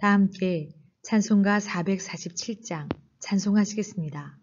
다 함께 찬송가 447장 찬송하시겠습니다.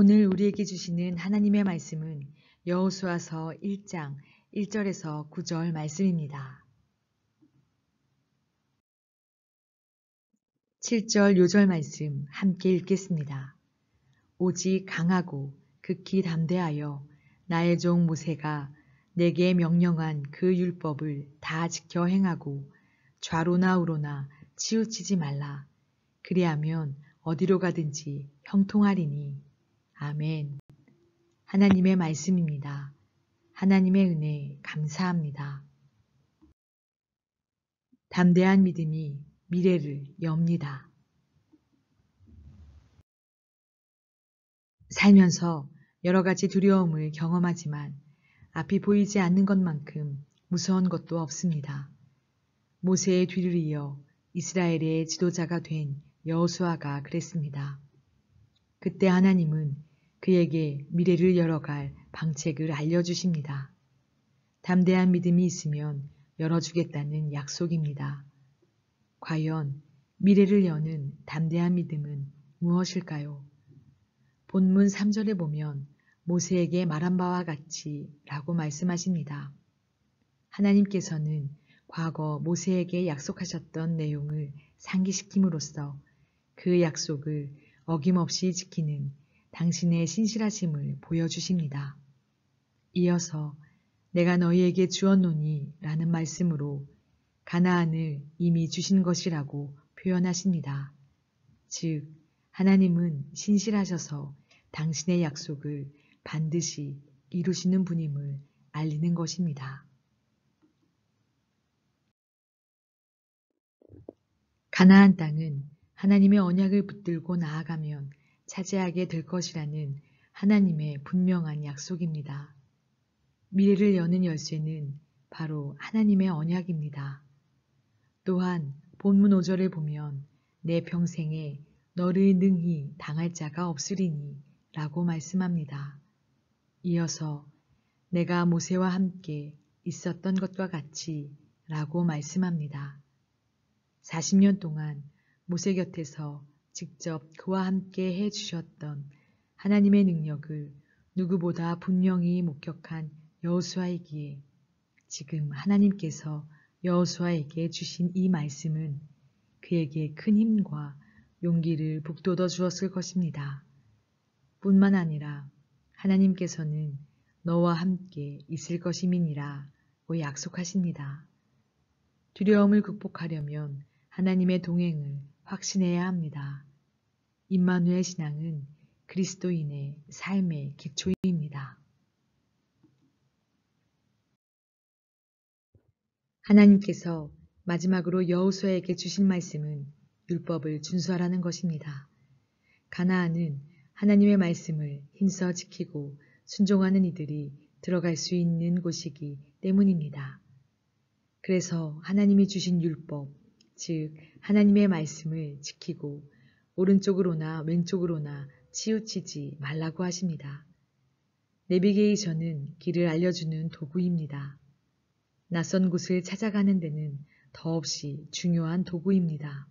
오늘 우리에게 주시는 하나님의 말씀은 여호수아서 1장 1절에서 9절 말씀입니다. 7절 요절 말씀 함께 읽겠습니다. 오직 강하고 극히 담대하여 나의 종 모세가 내게 명령한 그 율법을 다 지켜 행하고 좌로나 우로나 치우치지 말라. 그리하면 어디로 가든지 형통하리니. 아멘. 하나님의 말씀입니다. 하나님의 은혜 감사합니다. 담대한 믿음이 미래를 엽니다. 살면서 여러 가지 두려움을 경험하지만 앞이 보이지 않는 것만큼 무서운 것도 없습니다. 모세의 뒤를 이어 이스라엘의 지도자가 된 여호수아가 그랬습니다. 그때 하나님은 그에게 미래를 열어갈 방책을 알려주십니다. 담대한 믿음이 있으면 열어주겠다는 약속입니다. 과연 미래를 여는 담대한 믿음은 무엇일까요? 본문 3절에 보면 모세에게 말한 바와 같이 라고 말씀하십니다. 하나님께서는 과거 모세에게 약속하셨던 내용을 상기시킴으로써 그 약속을 어김없이 지키는 당신의 신실하심을 보여주십니다. 이어서 내가 너희에게 주었노니 라는 말씀으로 가나안을 이미 주신 것이라고 표현하십니다. 즉, 하나님은 신실하셔서 당신의 약속을 반드시 이루시는 분임을 알리는 것입니다. 가나안 땅은 하나님의 언약을 붙들고 나아가면 차지하게 될 것이라는 하나님의 분명한 약속입니다. 미래를 여는 열쇠는 바로 하나님의 언약입니다. 또한 본문 5절을 보면 내 평생에 너를 능히 당할 자가 없으리니 라고 말씀합니다. 이어서 내가 모세와 함께 있었던 것과 같이 라고 말씀합니다. 40년 동안 모세 곁에서 직접 그와 함께 해주셨던 하나님의 능력을 누구보다 분명히 목격한 여호수아이기에 지금 하나님께서 여호수아에게 주신 이 말씀은 그에게 큰 힘과 용기를 북돋워 주었을 것입니다. 뿐만 아니라 하나님께서는 너와 함께 있을 것임이니라고 약속하십니다. 두려움을 극복하려면 하나님의 동행을 확신해야 합니다. 임마누엘 신앙은 그리스도인의 삶의 기초입니다. 하나님께서 마지막으로 여호수아에게 주신 말씀은 율법을 준수하라는 것입니다. 가나안은 하나님의 말씀을 힘써 지키고 순종하는 이들이 들어갈 수 있는 곳이기 때문입니다. 그래서 하나님이 주신 율법, 즉 하나님의 말씀을 지키고 오른쪽으로나 왼쪽으로나 치우치지 말라고 하십니다. 내비게이션은 길을 알려주는 도구입니다. 낯선 곳을 찾아가는 데는 더없이 중요한 도구입니다.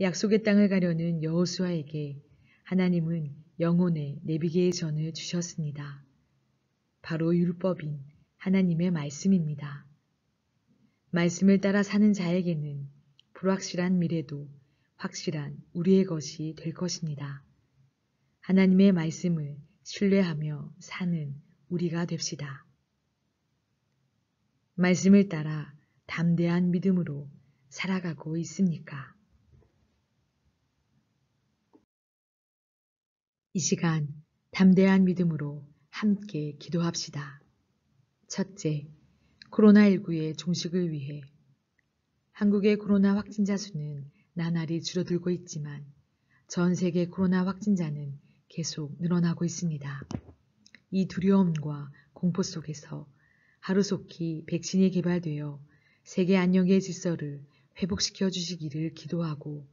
약속의 땅을 가려는 여호수아에게 하나님은 영혼의 내비게이션을 주셨습니다. 바로 율법인 하나님의 말씀입니다. 말씀을 따라 사는 자에게는 불확실한 미래도 확실한 우리의 것이 될 것입니다. 하나님의 말씀을 신뢰하며 사는 우리가 됩시다. 말씀을 따라 담대한 믿음으로 살아가고 있습니까? 이 시간 담대한 믿음으로 함께 기도합시다. 첫째, 코로나19의 종식을 위해 한국의 코로나 확진자 수는 나날이 줄어들고 있지만 전 세계 코로나 확진자는 계속 늘어나고 있습니다. 이 두려움과 공포 속에서 하루속히 백신이 개발되어 세계 안녕의 질서를 회복시켜 주시기를 기도하고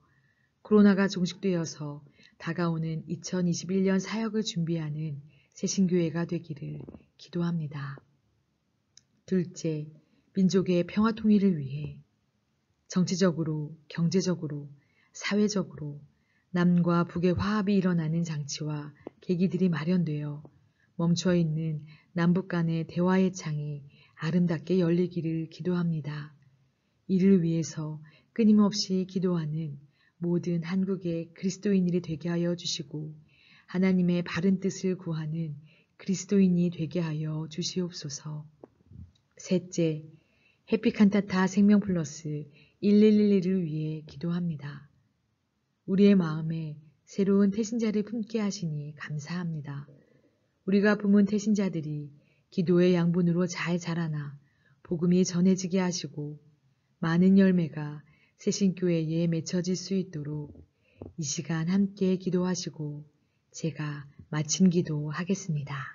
코로나가 종식되어서 다가오는 2021년 사역을 준비하는 새신교회가 되기를 기도합니다. 둘째, 민족의 평화 통일을 위해 정치적으로, 경제적으로, 사회적으로 남과 북의 화합이 일어나는 장치와 계기들이 마련되어 멈춰있는 남북 간의 대화의 창이 아름답게 열리기를 기도합니다. 이를 위해서 끊임없이 기도하는 모든 한국의 그리스도인들이 되게 하여 주시고 하나님의 바른 뜻을 구하는 그리스도인이 되게 하여 주시옵소서. 셋째, 해피칸타타 생명플러스 1111을 위해 기도합니다. 우리의 마음에 새로운 태신자를 품게 하시니 감사합니다. 우리가 품은 태신자들이 기도의 양분으로 잘 자라나 복음이 전해지게 하시고 많은 열매가 새신교회에 맺혀질 수 있도록 이 시간 함께 기도하시고 제가 마침 기도하겠습니다.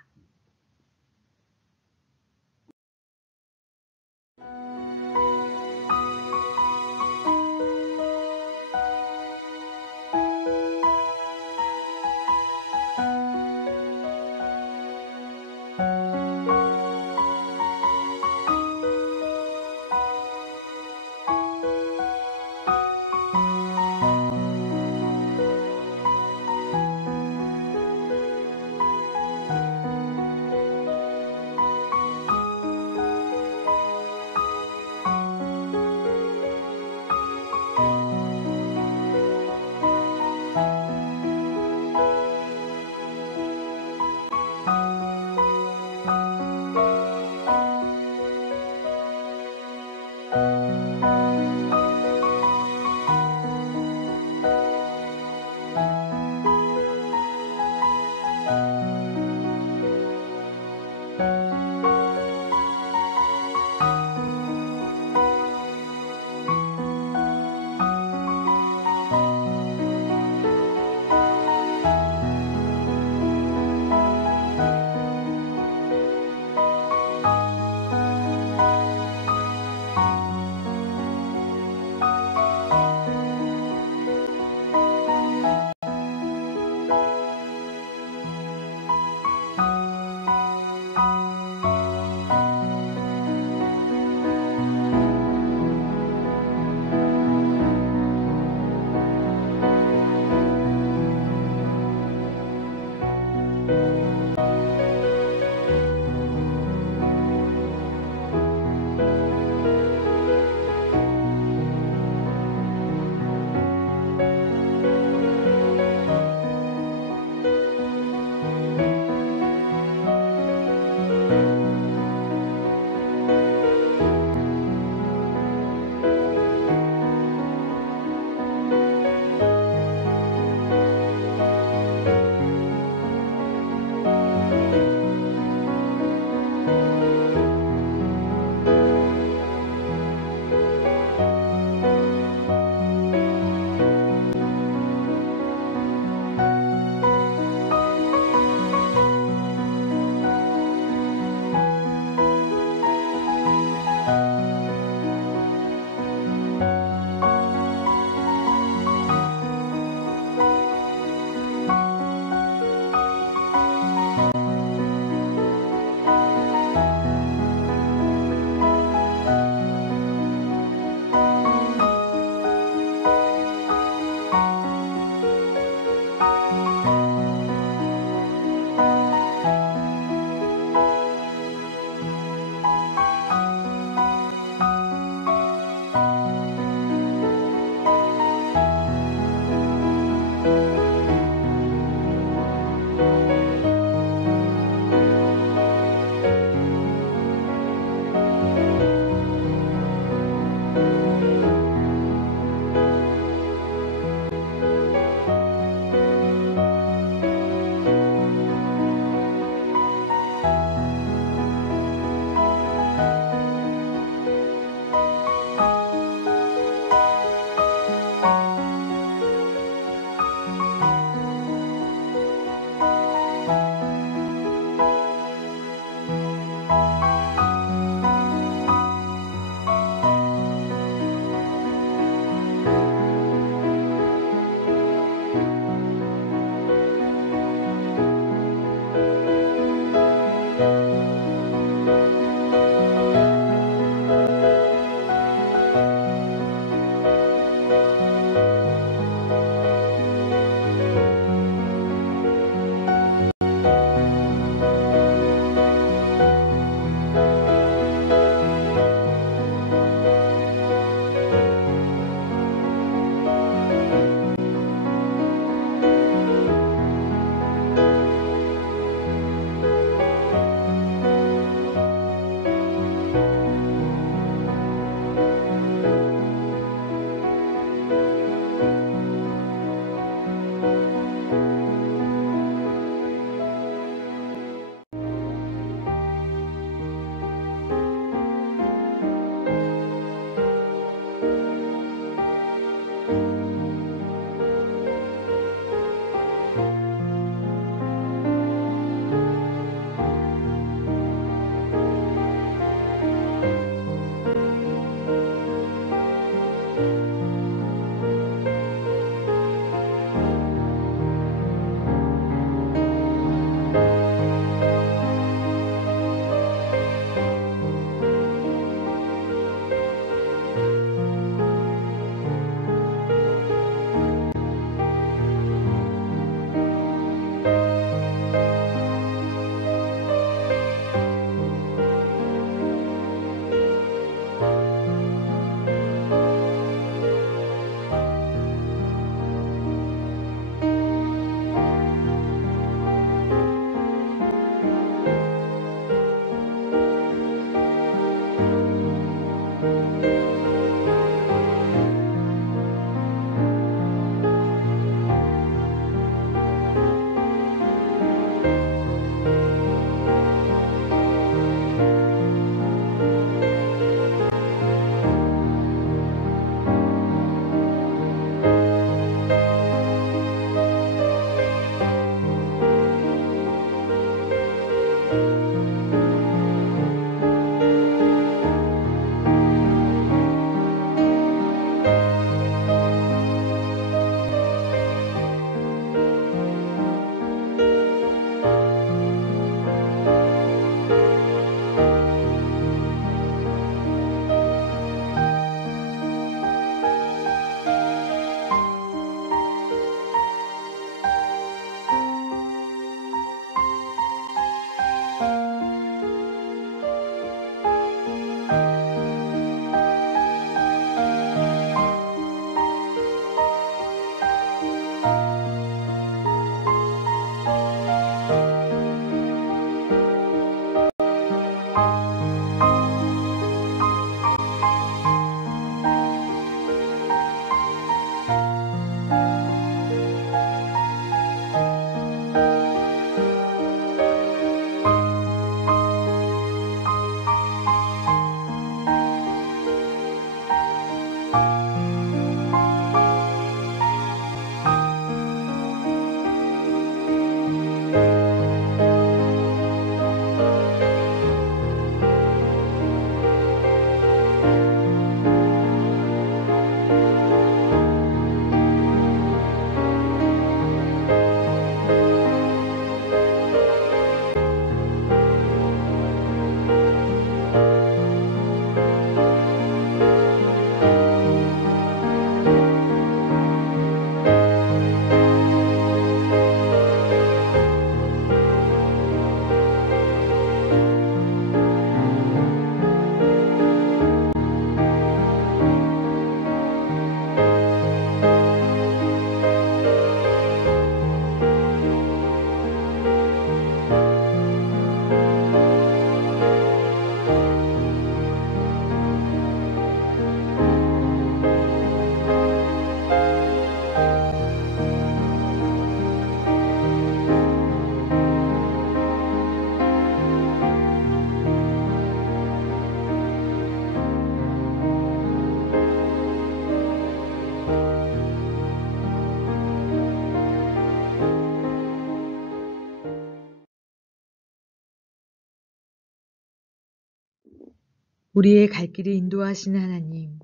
우리의 갈 길을 인도하시는 하나님,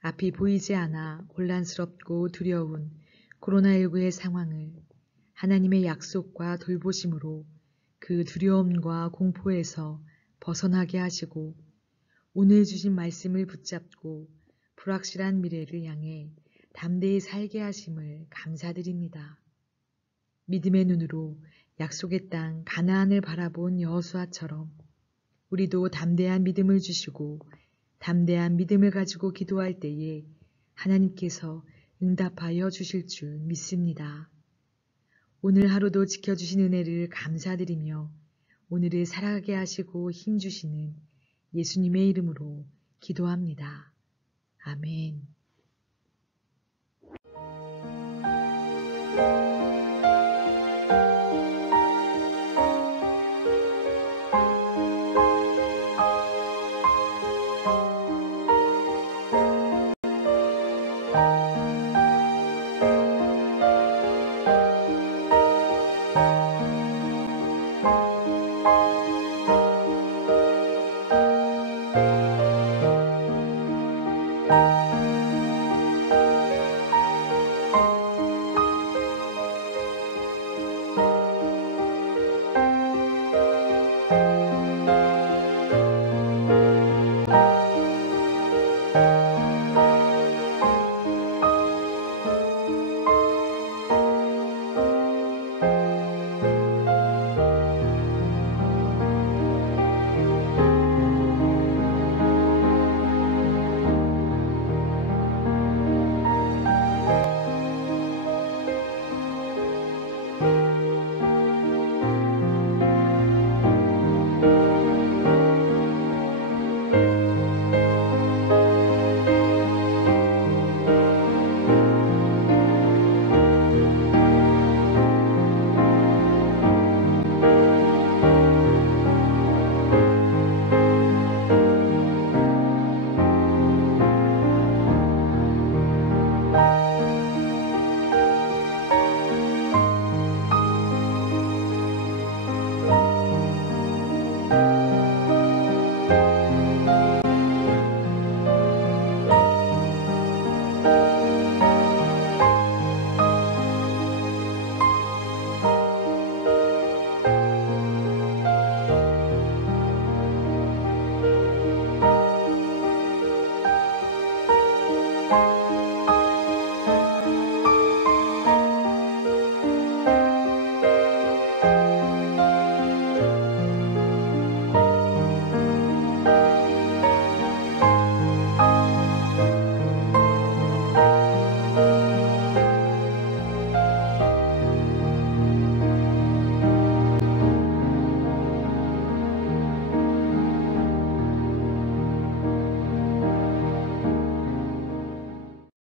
앞이 보이지 않아 혼란스럽고 두려운 코로나19의 상황을 하나님의 약속과 돌보심으로 그 두려움과 공포에서 벗어나게 하시고 오늘 주신 말씀을 붙잡고 불확실한 미래를 향해 담대히 살게 하심을 감사드립니다. 믿음의 눈으로 약속의 땅 가나안을 바라본 여호수아처럼 우리도 담대한 믿음을 주시고 담대한 믿음을 가지고 기도할 때에 하나님께서 응답하여 주실 줄 믿습니다. 오늘 하루도 지켜주신 은혜를 감사드리며 오늘을 살아가게 하시고 힘주시는 예수님의 이름으로 기도합니다. 아멘.